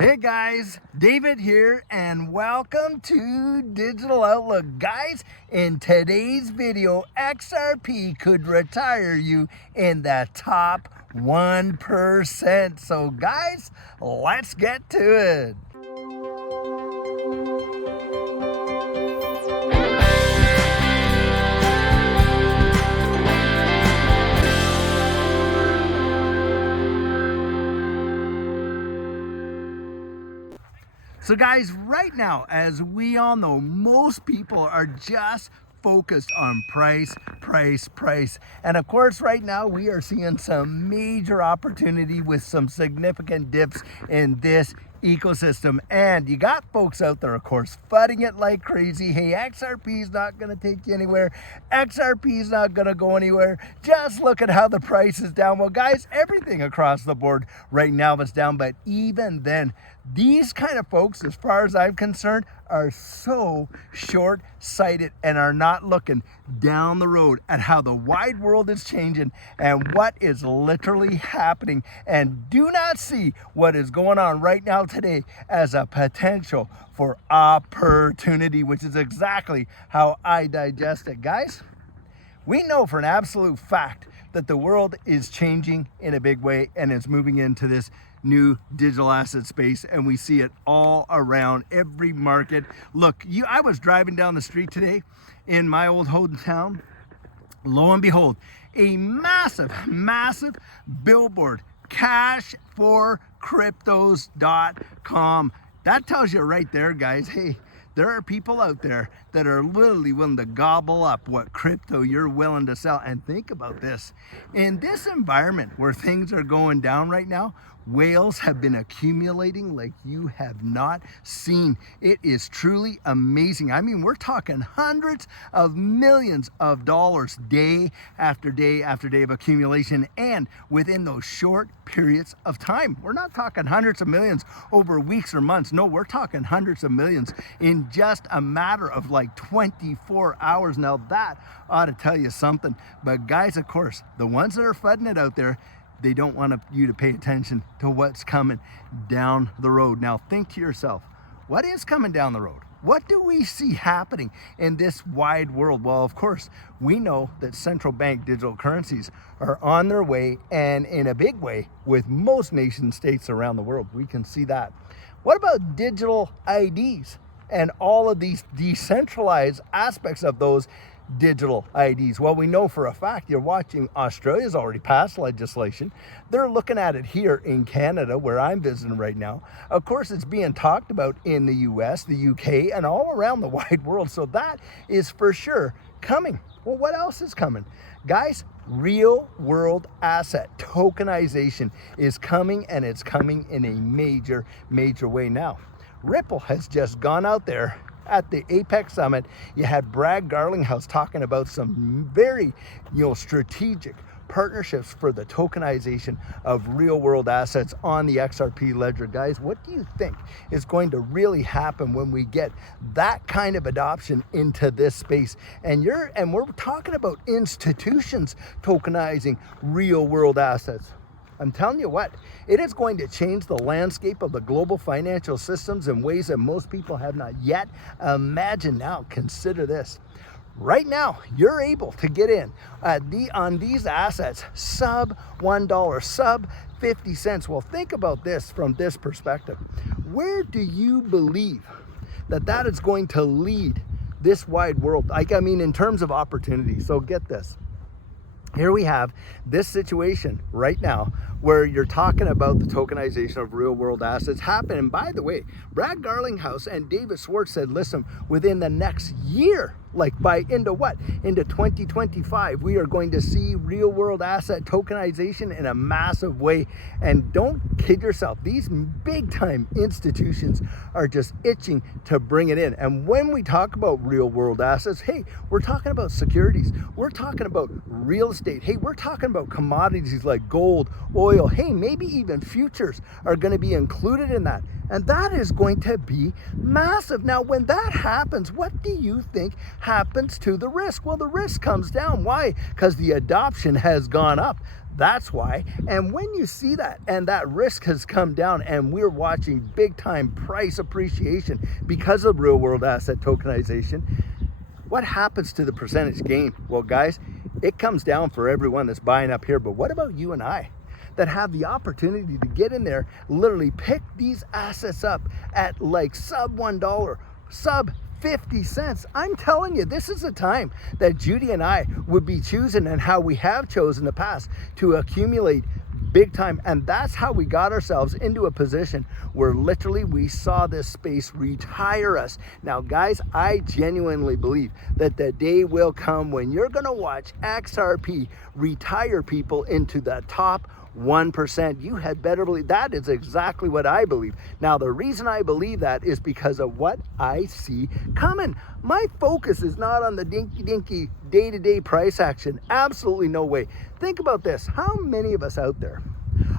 Hey guys, David here and welcome to Digital Outlook. Guys, in today's video, XRP could retire you in the top 1%. So guys, let's get to it. So guys, right now, as we all know, most people are just focused on price. And of course, right now, we are seeing some major opportunity with some significant dips in this ecosystem. And you got folks out there, of course, fudding it like crazy. Hey, XRP is not going to take you anywhere. XRP is not going to go anywhere. Just look at how the price is down. Well, guys, everything across the board right now is down. But even then, these kind of folks, as far as I'm concerned, are so short-sighted and are not looking down the road at how the wide world is changing and what is literally happening, and do not see what is going on right now today as a potential for opportunity, which is exactly how I digest it. Guys, we know for an absolute fact that the world is changing in a big way and is moving into this new digital asset space, and we see it all around every market. Look, I was driving down the street today in my old hometown. Lo and behold, a massive billboard, cashforcryptos.com. That tells you right there, guys, hey, there are people out there that are literally willing to gobble up what crypto you're willing to sell. And think about this. In this environment where things are going down right now, whales have been accumulating like you have not seen. It is truly amazing. I mean, we're talking hundreds of millions of dollars day after day after day of accumulation, and within those short periods of time. We're not talking hundreds of millions over weeks or months. No, we're talking hundreds of millions in just a matter of like 24 hours. Now that ought to tell you something. But guys, of course, the ones that are fudding it out there, they don't want you to pay attention to what's coming down the road. Now think to yourself, what is coming down the road? What do we see happening in this wide world? Well, of course, we know that central bank digital currencies are on their way, and in a big way, with most nation states around the world. We can see that. What about digital IDs and all of these decentralized aspects of those digital IDs? Well, we know for a fact, you're watching, Australia's already passed legislation. They're looking at it here in Canada, where I'm visiting right now. Of course, it's being talked about in the US, the UK, and all around the wide world. So that is for sure coming. Well, what else is coming? Guys, real world asset tokenization is coming, and it's coming in a major way. Now, Ripple has just gone out there at the Apex Summit. You had Brad Garlinghouse talking about some very, strategic partnerships for the tokenization of real world assets on the XRP ledger. Guys, what do you think is going to really happen when we get that kind of adoption into this space? And we're talking about institutions tokenizing real world assets. I'm telling you what, it is going to change the landscape of the global financial systems in ways that most people have not yet imagined. Now, consider this. Right now, you're able to get in on these assets sub $1, sub 50 cents. Well, think about this from this perspective. Where do you believe that is going to lead this wide world? In terms of opportunity. So get this. Here we have this situation right now where you're talking about the tokenization of real world assets happening. By the way, Brad Garlinghouse and David Schwartz said, listen, within the next year, into 2025, we are going to see real world asset tokenization in a massive way. And don't kid yourself, these big time institutions are just itching to bring it in. And when we talk about real world assets, hey, we're talking about securities, we're talking about real estate, hey, we're talking about commodities like gold, oil, hey, maybe even futures are going to be included in that. And that is going to be massive. Now, when that happens, what do you think happens to the risk? Well, the risk comes down. Why? Because the adoption has gone up. That's why. And when you see that and that risk has come down and we're watching big time price appreciation because of real world asset tokenization, what happens to the percentage gain? Well, guys, it comes down for everyone that's buying up here. But what about you and I that have the opportunity to get in there, literally pick these assets up at like sub $1, sub 50 cents. I'm telling you, this is a time that Judy and I would be choosing, and how we have chosen in the past, to accumulate big time. And that's how we got ourselves into a position where literally we saw this space retire us. Now, guys, I genuinely believe that the day will come when you're going to watch XRP retire people into the top 1%. You had better believe that is exactly what I believe. Now, the reason I believe that is because of what I see coming. My focus is not on the dinky day-to-day price action. Absolutely no way. Think about this. How many of us out there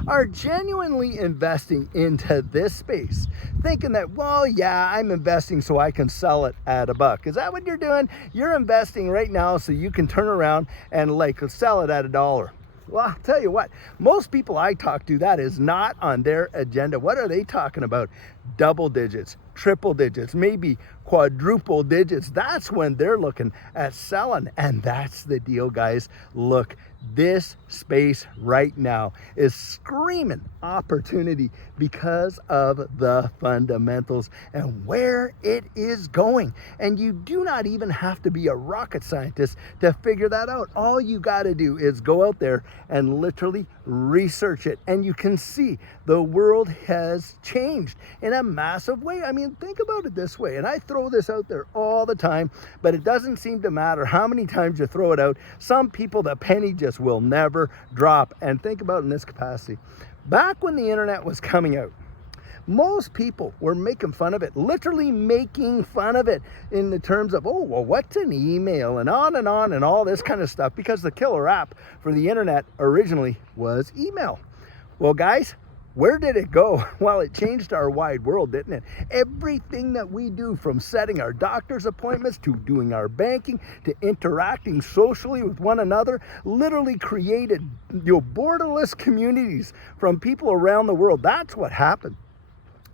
are genuinely investing into this space, thinking that, well, yeah, I'm investing so I can sell it at $1? Is that what you're doing? You're investing right now so you can turn around and like sell it at $1. Well, I'll tell you what, most people I talk to, that is not on their agenda. What are they talking about? Double digits, triple digits, maybe quadruple digits. That's when they're looking at selling. And that's the deal, guys. Look, this space right now is screaming opportunity because of the fundamentals and where it is going. And you do not even have to be a rocket scientist to figure that out. All you got to do is go out there and literally research it. And you can see the world has changed in a massive way. I mean, think about it this way. And I throw this out there all the time, but it doesn't seem to matter how many times you throw it out. Some people, the penny just will never drop. And think about in this capacity. Back when the internet was coming out, most people were making fun of it, literally making fun of it in the terms of, oh, well, what's an email, and on and all this kind of stuff, because the killer app for the internet originally was email. Well, guys, where did it go? Well, it changed our wide world, didn't it? Everything that we do, from setting our doctor's appointments to doing our banking to interacting socially with one another, literally created borderless communities from people around the world. That's what happened.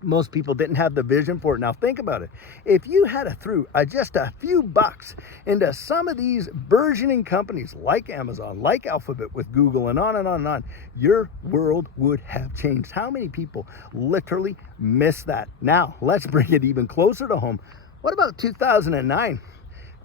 Most people didn't have the vision for it. Now think about it. If you had threw just a few bucks into some of these burgeoning companies like Amazon, like Alphabet with Google, and on, your world would have changed. How many people literally miss that? Now let's bring it even closer to home. What about 2009?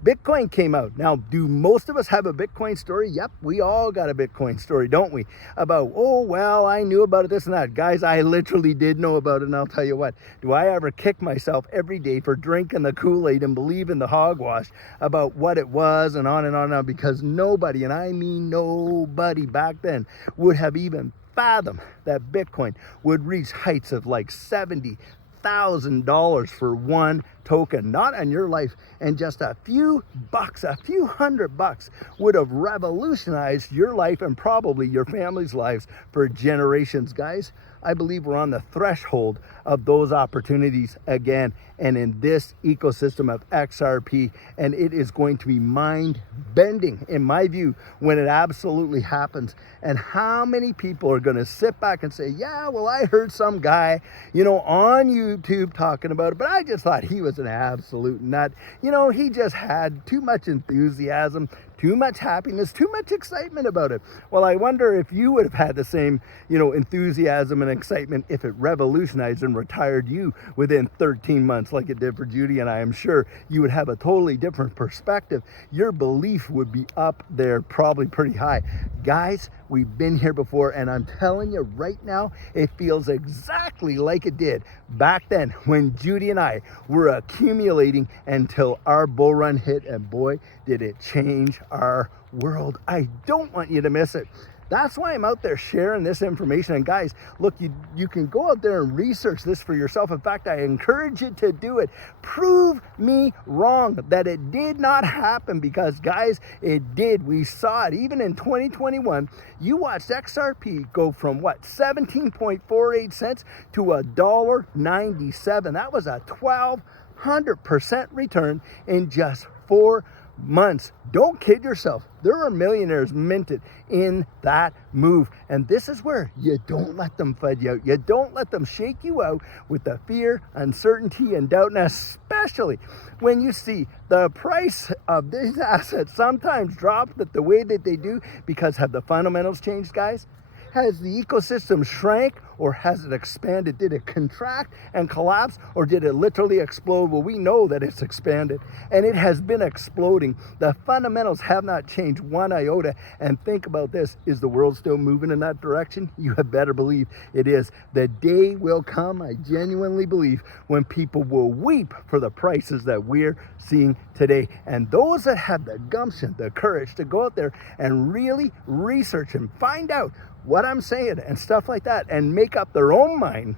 Bitcoin came out. Now, do most of us have a Bitcoin story? Yep, we all got a Bitcoin story, don't we? About, oh, well, I knew about it, this and that. Guys, I literally did know about it, and I'll tell you what, do I ever kick myself every day for drinking the Kool-Aid and believing the hogwash about what it was, and on, because nobody, and I mean nobody back then, would have even fathomed that Bitcoin would reach heights of like $70,000 for one token, not on your life. And just a few bucks, a few $100 would have revolutionized your life and probably your family's lives for generations. Guys, I believe we're on the threshold of those opportunities again, and in this ecosystem of XRP, and it is going to be mind-bending, in my view, when it absolutely happens. And how many people are going to sit back and say, yeah, well, I heard some guy, on YouTube talking about it, but I just thought he was an absolute nut. He just had too much enthusiasm, too much happiness, too much excitement about it. Well, I wonder if you would have had the same, enthusiasm and excitement if it revolutionized and retired you within 13 months like it did for Judy and I. am sure you would have a totally different perspective. Your belief would be up there, probably pretty high. Guys, we've been here before, and I'm telling you right now, it feels exactly like it did back then when Judy and I were accumulating until our bull run hit, and boy, did it change our world. I don't want you to miss it. That's why I'm out there sharing this information. And guys, look, you can go out there and research this for yourself. In fact, I encourage you to do it. Prove me wrong that it did not happen, because guys, it did. We saw it even in 2021. You watched XRP go from what, 17.48 cents to $1.97. That was a 1,200% return in just 4 months. Don't kid yourself. There are millionaires minted in that move. And this is where you don't let them fud you out. You don't let them shake you out with the fear, uncertainty, and doubt. And especially when you see the price of these assets sometimes drop the way that they do, because have the fundamentals changed, guys? Has the ecosystem shrank, or has it expanded? Did it contract and collapse, or did it literally explode? Well, we know that it's expanded, and it has been exploding. The fundamentals have not changed one iota. And think about this. Is the world still moving in that direction? You had better believe it is. The day will come, I genuinely believe, when people will weep for the prices that we're seeing today. And those that have the gumption, the courage to go out there and really research and find out what I'm saying and stuff like that, and make up their own mind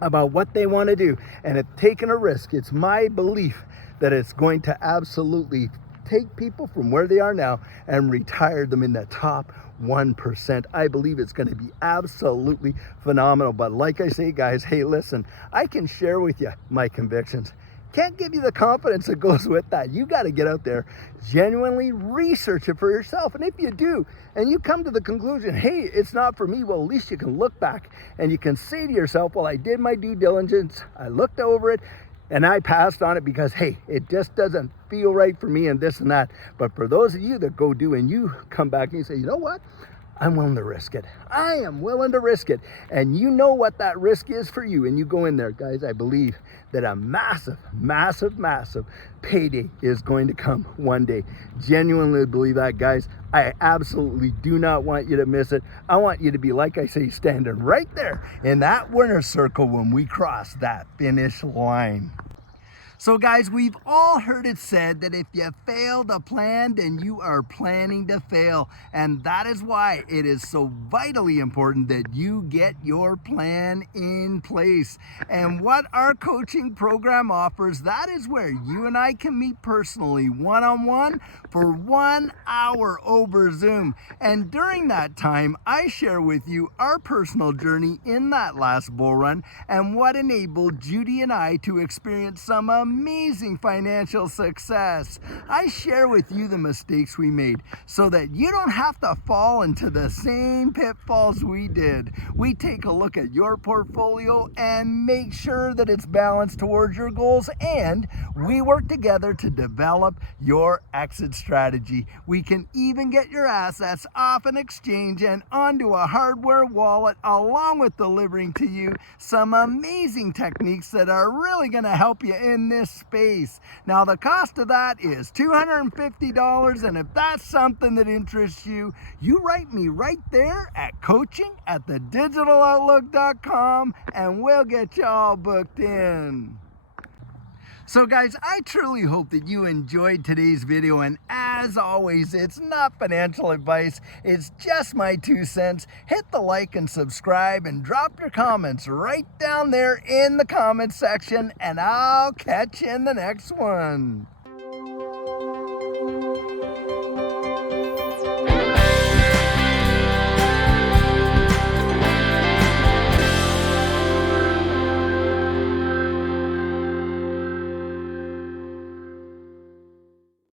about what they want to do, and if taking a risk, it's my belief that it's going to absolutely take people from where they are now and retire them in the top 1%. I believe it's going to be absolutely phenomenal. But like I say, guys, hey, listen, I can share with you my convictions. Can't give you the confidence that goes with that. You got to get out there, genuinely research it for yourself. And if you do, and you come to the conclusion, hey, it's not for me, well, at least you can look back and you can say to yourself, well, I did my due diligence, I looked over it, and I passed on it because, hey, it just doesn't feel right for me and this and that. But for those of you that go do and you come back and you say, you know what? I'm willing to risk it. I am willing to risk it. And you know what that risk is for you. And you go in there, guys, I believe that a massive, massive, massive payday is going to come one day. Genuinely believe that, guys. I absolutely do not want you to miss it. I want you to be, like I say, standing right there in that winner's circle when we cross that finish line. So guys, we've all heard it said that if you fail to plan, then you are planning to fail. And that is why it is so vitally important that you get your plan in place. And what our coaching program offers, that is where you and I can meet personally, one-on-one, for 1 hour over Zoom. And during that time, I share with you our personal journey in that last bull run and what enabled Judy and I to experience some amazing financial success. I share with you the mistakes we made so that you don't have to fall into the same pitfalls we did. We take a look at your portfolio and make sure that it's balanced towards your goals, and we work together to develop your exit strategy. We can even get your assets off an exchange and onto a hardware wallet, along with delivering to you some amazing techniques that are really going to help you in this space. Now, the cost of that is $250, and if that's something that interests you, you write me right there at coaching@thedigitaloutlook.com, and we'll get you all booked in. So guys, I truly hope that you enjoyed today's video, and as always, it's not financial advice, it's just my 2 cents. Hit the like and subscribe and drop your comments right down there in the comment section, and I'll catch you in the next one.